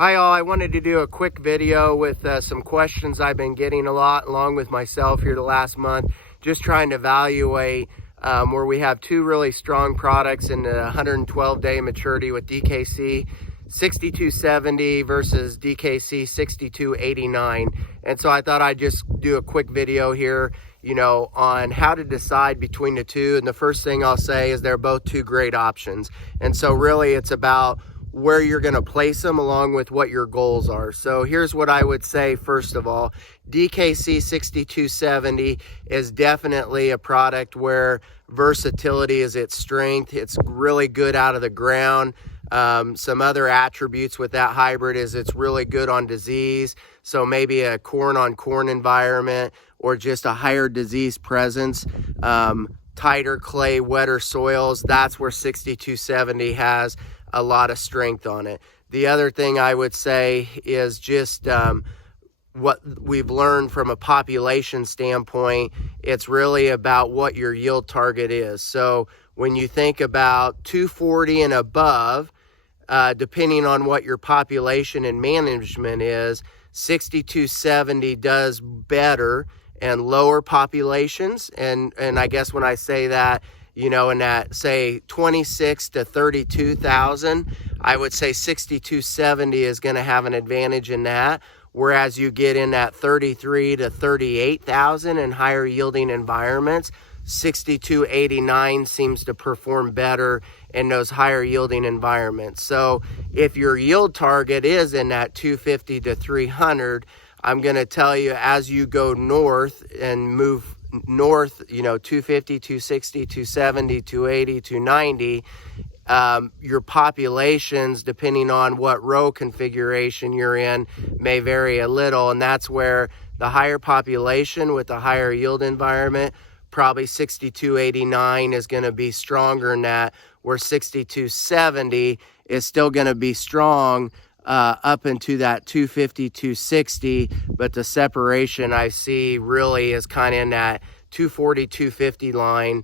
Hi all, I wanted to do a quick video with some questions I've been getting a lot along with myself here the last month, just trying to evaluate where we have two really strong products in the 112-day maturity with DKC62-70 versus DKC62-89. And so I thought I'd just do a quick video here, on how to decide between the two. And the first thing I'll say is they're both two great options. And so really it's about where you're going to place them along with what your goals are. So here's what I would say. First of all, DKC62-70 is definitely a product where versatility is its strength. It's really good out of the ground. Some other attributes with that hybrid is it's really good on disease. So maybe a corn on corn environment or just a higher disease presence. Tighter clay, wetter soils, that's where 6270 has a lot of strength on it. The other thing I would say is just what we've learned from a population standpoint, it's really about what your yield target is. So when you think about 240 and above, depending on what your population and management is, 6270 does better and lower populations. And I guess when I say that, in that, say, 26 to 32,000, I would say 6270 is going to have an advantage in that. Whereas you get in that 33 to 38,000 in higher yielding environments, 6289 seems to perform better in those higher yielding environments. So if your yield target is in that 250 to 300, I'm going to tell you, as you go north and move north, 250, 260, 270, 280, 290, your populations, depending on what row configuration you're in, may vary a little. And that's where the higher population with the higher yield environment, probably 6289 is going to be stronger than that, where 6270 is still going to be strong up into that 250, 260, but the separation I see really is kind of in that 240, 250 line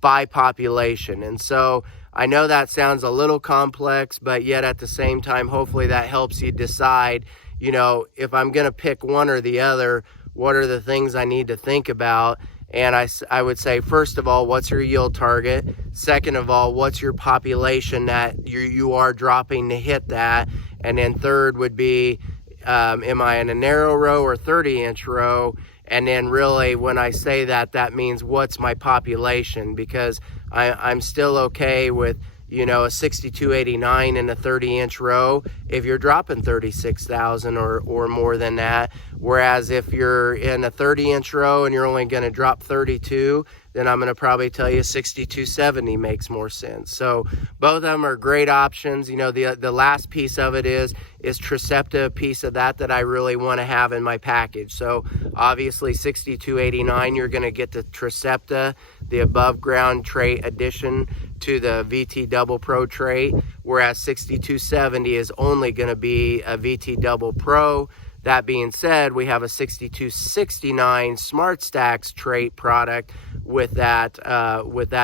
by population. And so I know that sounds a little complex, but yet at the same time, hopefully that helps you decide, if I'm going to pick one or the other, what are the things I need to think about? And I would say, first of all, what's your yield target? Second of all, what's your population that you are dropping to hit that? And then third would be, am I in a narrow row or 30-inch row? And then really, when I say that, that means what's my population? Because I'm still okay with, a 6289 in a 30-inch row if you're dropping 36,000 or more than that. Whereas if you're in a 30-inch row and you're only going to drop 32, then I'm going to probably tell you 6270 makes more sense. So both of them are great options. The last piece of it is Tricepta, a piece of that I really want to have in my package. So obviously 6289, you're going to get the Tricepta, the above ground trait addition to the VT Double Pro trait, whereas 6270 is only going to be a VT Double Pro. That being said, we have a 6269 Smart Stacks trait product with that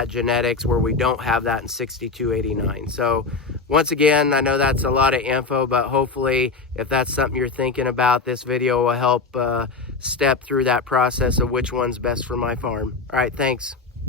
genetics, where we don't have that in 6289. So once again, I know that's a lot of info, but hopefully if that's something you're thinking about, this video will help step through that process of which one's best for my farm. All right, thanks.